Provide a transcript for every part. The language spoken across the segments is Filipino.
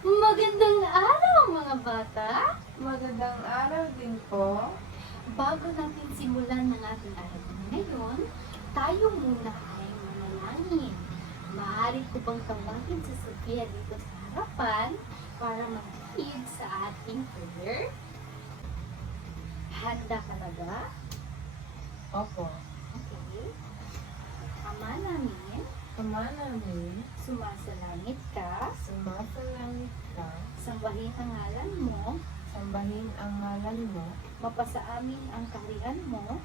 Magandang araw mga bata! Magandang araw din po. Bago natin simulan ng ating araw ngayon, tayo muna ay manalangin. Maaari ko bang tawagin si Sofia dito sa harapan para mag-lead sa ating prayer? Handa ka na ba? Opo. Okay. Ama namin, Ama namin, sumasalangit ka, sumasalangit ka, sambahin ang ngalan mo, sambahin ang ngalan mo, mapasa amin ang kaharian mo,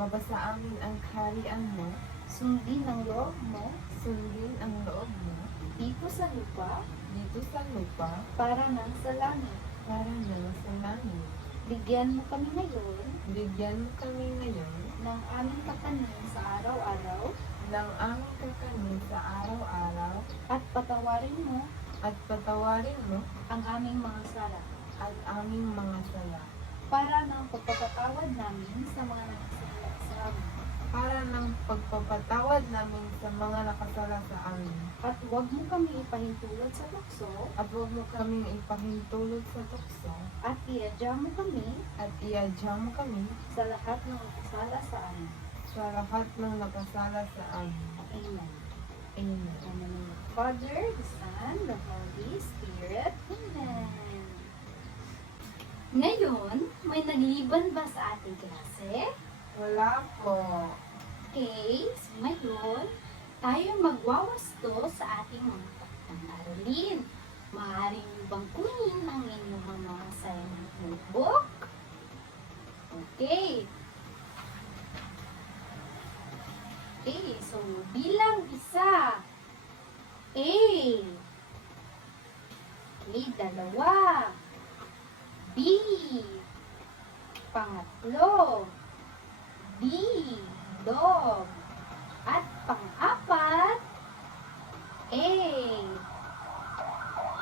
mabasa amin ang kaharian mo, sundin ang loob mo, sundin ang loob mo, dito sa lupa, dito sa lupa, para nang sa langit. para na sa langit. Bigyan mo kami ngayon Bigyan mo kami ngayon ng aming kakanin sa araw-araw ng aming kakanin sa araw-araw at patawarin mo at patawarin mo ang aming mga sala at aming mga sala para ng pagpapatawad namin sa mga nakasala sa amin. para ng pagpapatawad namin sa mga nakasala sa amin. At huwag mo kami ipahintulot sa tukso At huwag mo kaming ipahintulot sa tukso at iadya mo kami at iadya mo kami sa lahat ng nakasala sa amin. sa lahat ng nakasala sa amin. Amen. Amen. In the name of the Father, the Son, the Holy Spirit. Amen. Ngayon, may nagliban ba sa ating klase? Wala po. Okay, so ngayon, tayo magwawasto sa ating mga aralin. Maaari niyo bang kunin ang inyong mga assignment notebook? Okay. Okay, so bilang isa. A. Okay, dalawa. B. Pangatlo. D. Dog. At pang-apat, A.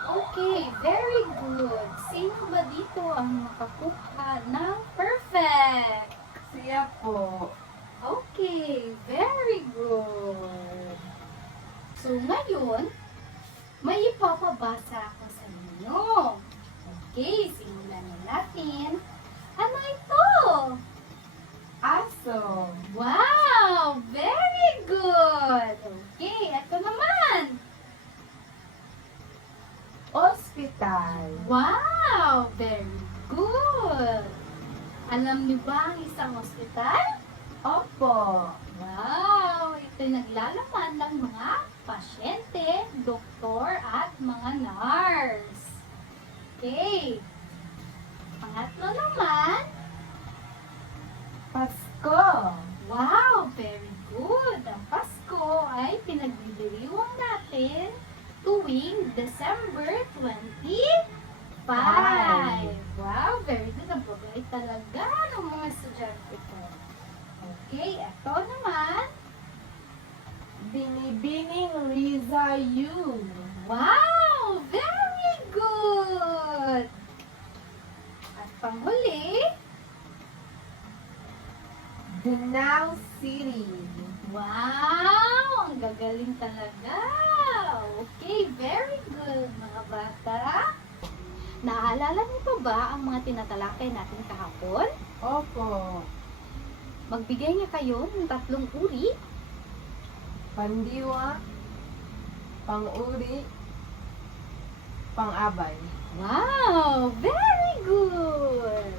Okay, very good. Sino ba dito ang makakuha ng perfect? Siya po. Okay, very good. So ngayon, may ipapabasa ako sa inyo. Okay, simulan na natin. Ano ito? Aso. Wow! Very good! Okay, ito naman. Hospital. Wow! Very good! Alam niyo ba ang isang ospital? Opo. Wow! Ito'y naglalaman ng mga pasyente, doktor, at mga nurse. Okay. Pangatlo naman. Pasko. Wow! Very good! Ang Pasko ay pinagdiriwang natin tuwing December 25. Wow! Very good! Ang babait talaga ng mga estudyante ko. Okay, ito naman. Binibining Riza Yu. Wow! Very good! At panghuli, Danao City. wow! Ang gagaling talaga! Okay, very good mga bata. Naalala niyo pa ba ang mga tinatalakay natin kahapon? Opo. Magbigay niya kayo ng 3 uri. Pandiwa. Pang-uri. Pang-abay. Wow! Very good!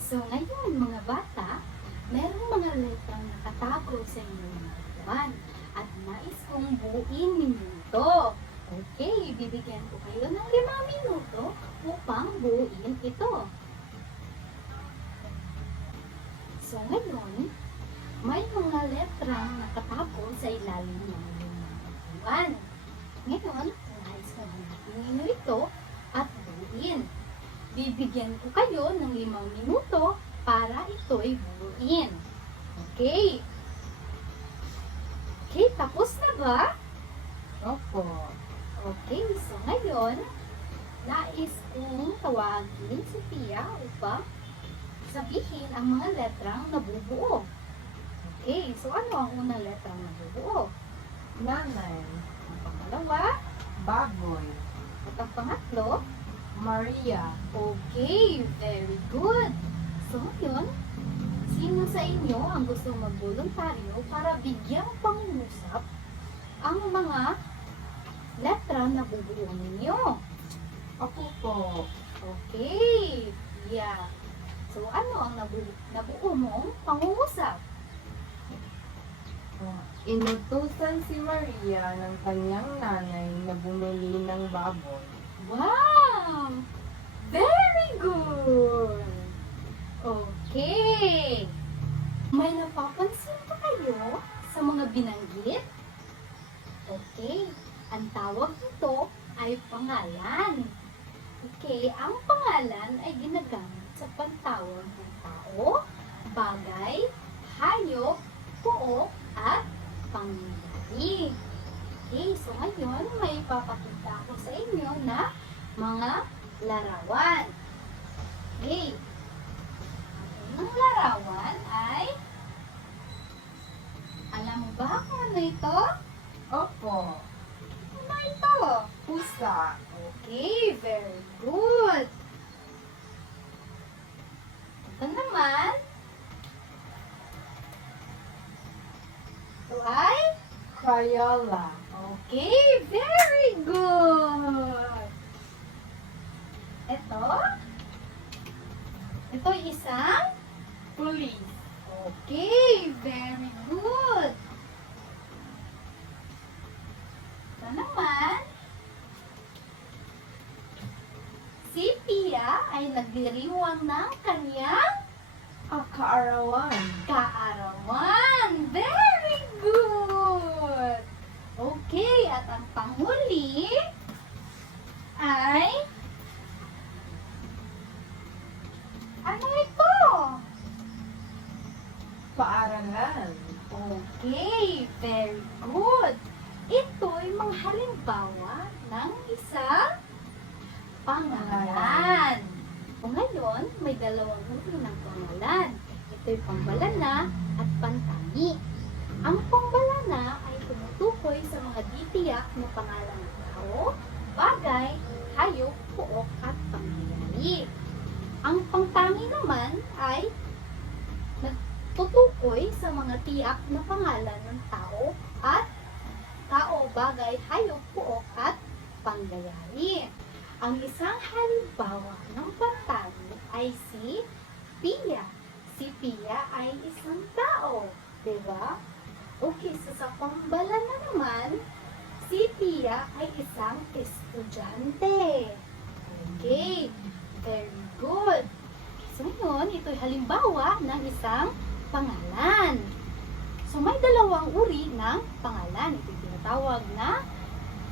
So ngayon mga bata, merong mga letrang nakatago sa inyong mga buwan at nais kong buuin ninyo ito. Okay, bibigyan ko kayo ng 5 minuto upang buuin ito. So ngayon, may mga letrang nakatago sa ilalim ng inyong mga buwan. Ngayon, nais ko buuin ninyo ito at buuin. Bibigyan ko kayo ng 5 minuto para ito'y buuin. Okay. Okay, tapos na ba? Opo. Okay, so ngayon, nais kong tawagin si Pia upang sabihin ang mga letrang nabubuo. Okay, so ano ang unang letrang nabubuo? Nanay. Ang pangalawa, Baboy. At ang pangatlo, Maria. okay, very good. So ngayon, sino sa inyo ang gusto magboluntaryo para bigyang pangungusap ang mga letra na bubuo ninyo? Ako po. Okay, yeah. So ano ang nabuo mong pangungusap? Inutusan si Maria ng kanyang nanay na bumili ng baboy. Wow! Very good! Okay! May napapansin ba kayo sa mga binanggit? Okay, ang tawag nito ay pangalan. Okay, ang pangalan ay ginagamit sa pantawag ng tao, bagay, hayop, pook, at pangyayari. Okay, so ngayon may papakita ako sa inyo na mga larawan. Okay, ang larawan ay, alam mo ba kung ano ito? Opo. Ano ito? Pusa. Okay, very good. Ito naman, ito ay, Crayola. okay, very good. Ito isang, Police. okay, very good. Ito naman, si Pia ay nagdiriwang ng kanyang Kaarawan. kaarawan. Very good. Okay, at ang panghuli ay, ano ito? Paaralan. Okay, very good. Ito'y mga halimbawa ng isang pangalan. O ngayon, may dalawang uri ng pangalan. Ito'y pambalana at pantangi. Ang pambalana ay tumutukoy sa mga ditiyak na pangalan ng tao, bagay, hayop, pook, at pangyayari. Ang pangtangi naman ay nagtutukoy sa mga tiyak na pangalan ng tao, bagay, hayop, pook, at pangyayari. Ang isang halimbawa ng pantangi ay si Pia. Si Pia ay isang tao, diba? Okay, so sa pambalana naman, si Pia ay isang estudyante. Okay, very good. So ngayon, ito'y halimbawa ng isang pangalan. So may dalawang uri ng pangalan. Ito'y tinatawag na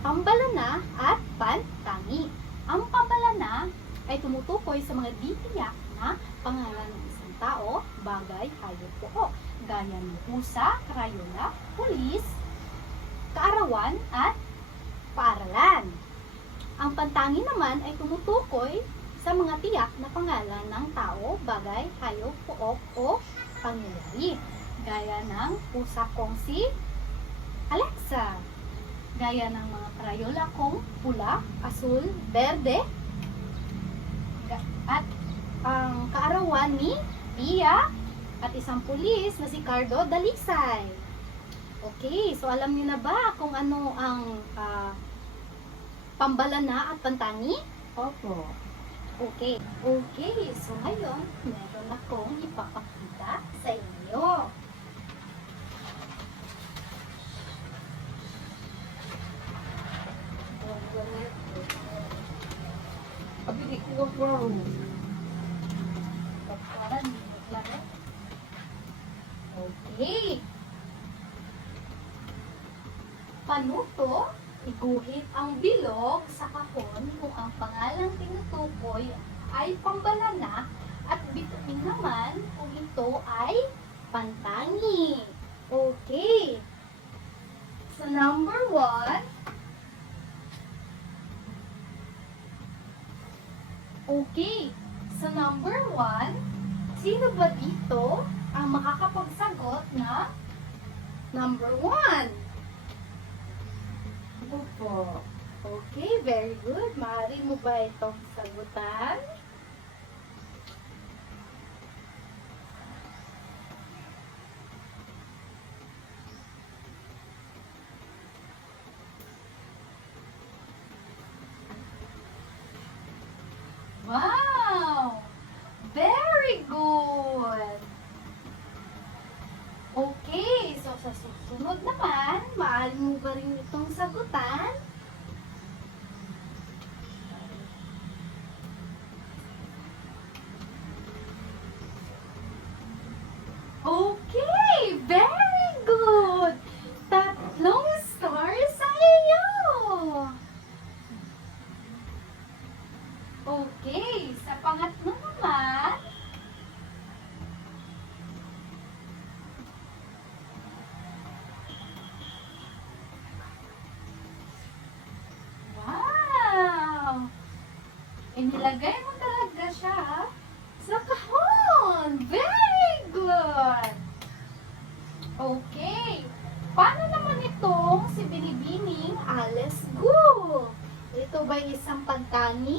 pambalana at pantangi. Ang pambalana ay tumutukoy sa mga ditiyak na pangalan ng isang tao, bagay, hayop, pook, gaya ng pusa, crayola, pulis, kaarawan, at paaralan. Ang pantangi naman ay tumutukoy sa mga tiyak na pangalan ng tao, bagay, hayop, pook, o pangyayari. Gaya ng pusa kong si Alexa. Gaya ng mga crayola kong pula, asul, berde. At ang kaarawan ni Pia at isang pulis na si Cardo Dalisay. Okay, so alam niyo na ba kung ano ang pambalana at pantangi? Opo. Okay. Okay, so ngayon, meron akong ipapakita sa inyo. Abili ko po. Okay. Panuto, iguhit ang bilog sa kahon kung ang pangalang tinutukoy ay pambalana at bituin naman kung ito ay pantangi. Okay. So number 1. Okay. So number 1, sino ba dito ang makakapagsagot na number 1? Opo. Okay, very good. Maaari mo ba itong sagutan? Wow! Very good! Okay, so sa susunod naman, maaari mo ba rin itong sagutan? Okay, very good! Tatlong stars sa iyo! Okay, sa pangatlo naman, wow! Inilagay mo talaga siya sa kahon! Very good! Okay, paano naman itong si Binibining Alice Gu? Ito ba isang pantani?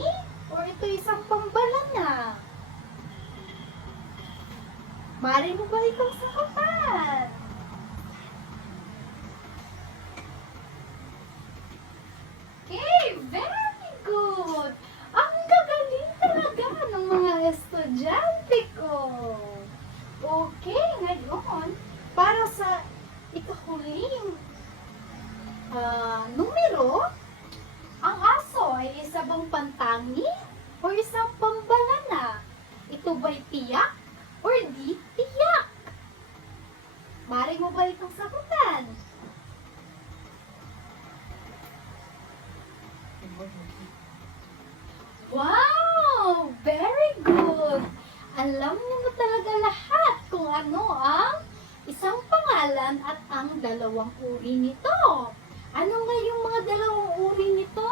O ito isang pambalana? Mari mo ba itong sagutan? Okay, very good! Ang gagaling talaga ng mga estudyante ko. Okay, ngayon, para sa ikahuling numero, ang aso ay isa bang pantangi o isang pambalana? Ito ba'y tiyak o di tiyak? Mari mo ba itong sagutan? Wow! Very good! Alam niyo na talaga lahat kung ano ang isang pangalan at ang dalawang uri nito. Ano nga yung mga dalawang uri nito?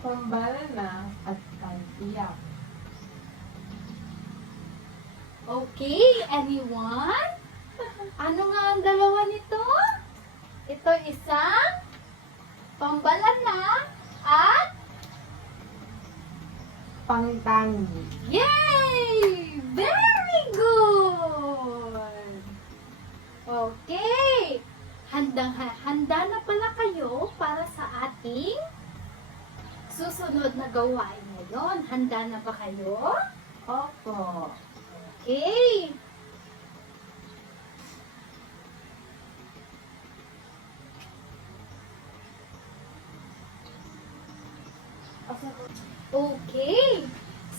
Pambalana at pantiyak. Okay, anyone? Ano nga ang dalawa nito? Ito isang pambalana at Pangtangi. yay! Very good! Okay, handa na pala kayo para sa ating susunod na gawain ngayon. Handa na ba kayo? Opo. Okay. Okay.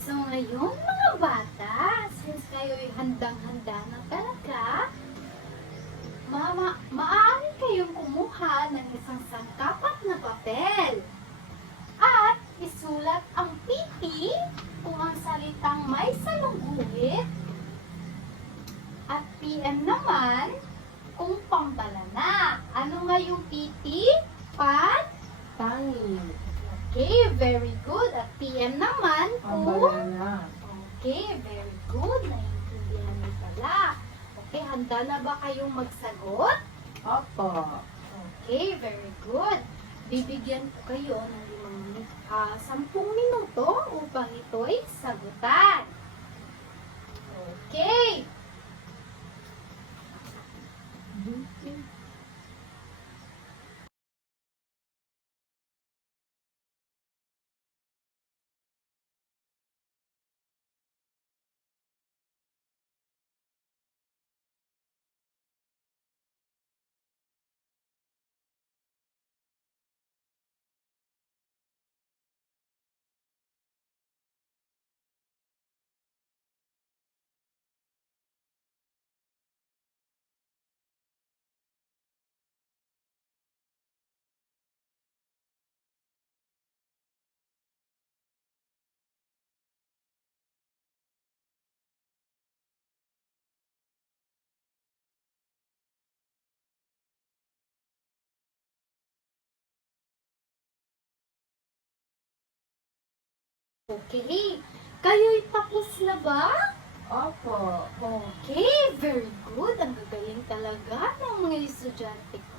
So ngayon mga bata, since kayo'y handang-handa na talaga, maaari kayong kumuha ng isang sangkapat na papel at isulat ang PP kung ang salitang may salungguhit at PM naman kung pambalana. Ano nga yung PP? Tangi. Okay, very good. At PM naman kung... Pambalana. Okay, very good. Naiintindihan niyo pala. Okay, handa na ba kayong magsagot? Opo. Okay, very good. Bibigyan ko kayo ng 10 minuto upang ito'y sagutan. Okay. Okay. Kayo'y tapos na ba? Opo. Okay, very good. Ang gagaling talaga ng mga estudyante ko.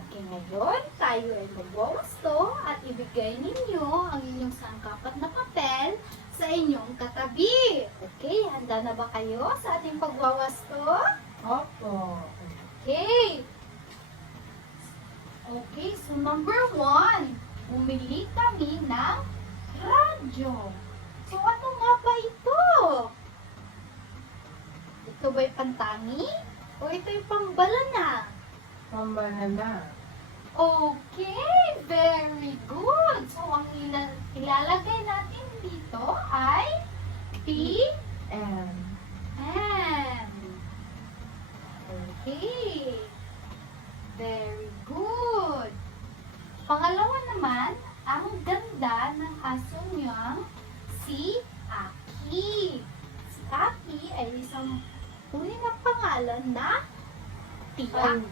Okay, ngayon tayo ay magwawasto at ibigay ninyo ang inyong sangkapat na papel sa inyong katabi. Okay, handa na ba kayo sa ating pagwawasto? Opo. Okay. Okay, so number 1, bumili kami ng radyo. So ano nga ba ito? Ito ba'y pantangi? O ito'y pambalana? Pambanana. Okay, very good. So, ang ilalagay natin dito ay P, And M. Okay. Very good. Pangalawa naman, ang ganda ng aso niyang si Aki. Si Aki ay isang uri ng pangalan na tiyak.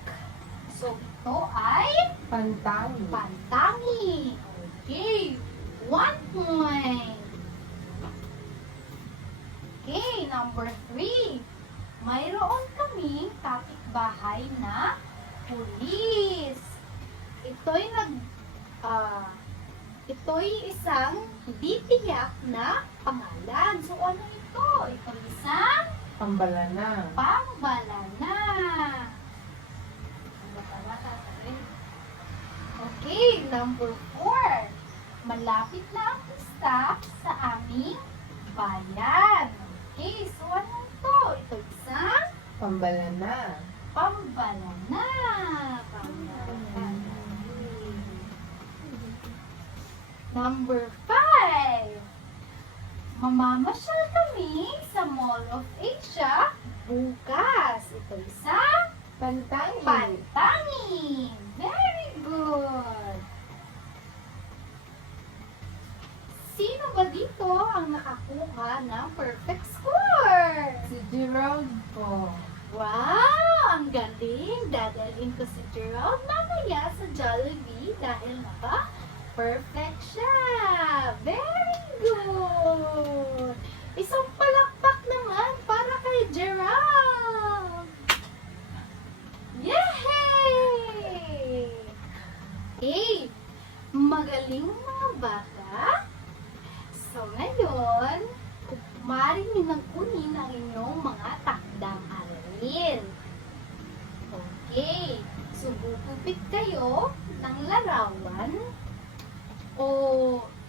So, ito ay Pantangi. pantangi. Okay. 1 point. Okay, number 3. Mayroon kaming kapitbahay na pulis. Ito'y isang hindi tiyak na pangalan. So, ano ito? Ito isang Pambalana. pambalana. Okay, number 4. Malapit na ang pista sa aming bayan. Okay, so ano ito? Ito isang Pambalana. pambalana. Pambalana. Number 5. Mamamasyal kami sa Mall of Asia bukas. Ito isang Pantangi. pantangi. Very good. Sino ba dito ang nakakuha ng perfect score? Si Gerald po. Wow! Ang galing! Dadalhin ko si Gerald mamaya sa Jollibee dahil perfect siya! Very good! Isang palakpak naman para kay Gerald! Yay! Okay, magaling mga bata. So ngayon, maaari nyo nang kunin ang inyong mga takdang aralin. Okay, so bubupit kayo ng larawan o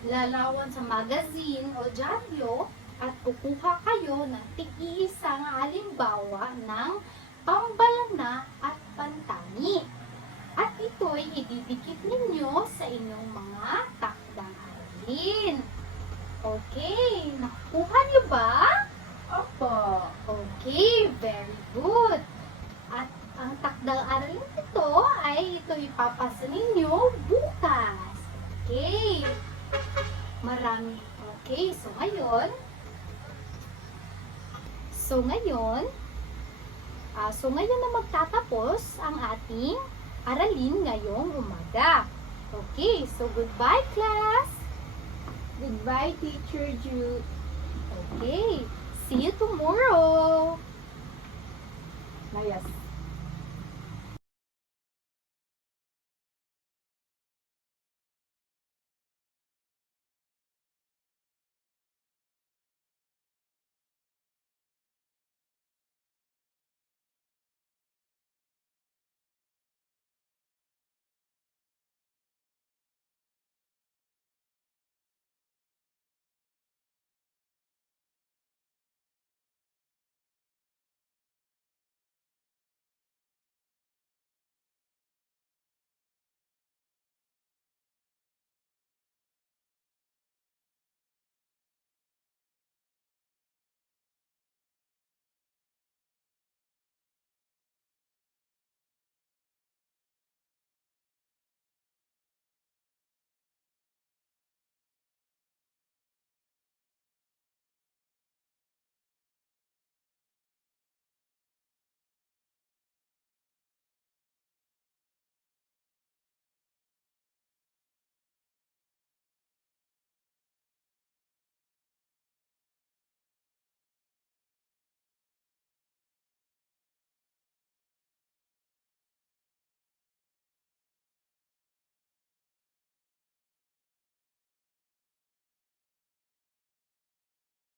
larawan sa magazine o dyaryo at kukuha kayo ng tig-iisang halimbawa ng pambalana at pantangi. At ito'y ididikit ninyo sa inyong mga takdang aralin. Okay, nakuha niyo ba? Opo. Okay, very good. At ang takdang aralin ito ay ito ipapasa ninyo bukas. Okay. Marami. Okay, so ngayon na magtatapos ang ating aralin ngayong umaga. Okay, so goodbye class. Goodbye, Teacher Jude. Okay, see you tomorrow. Mayas.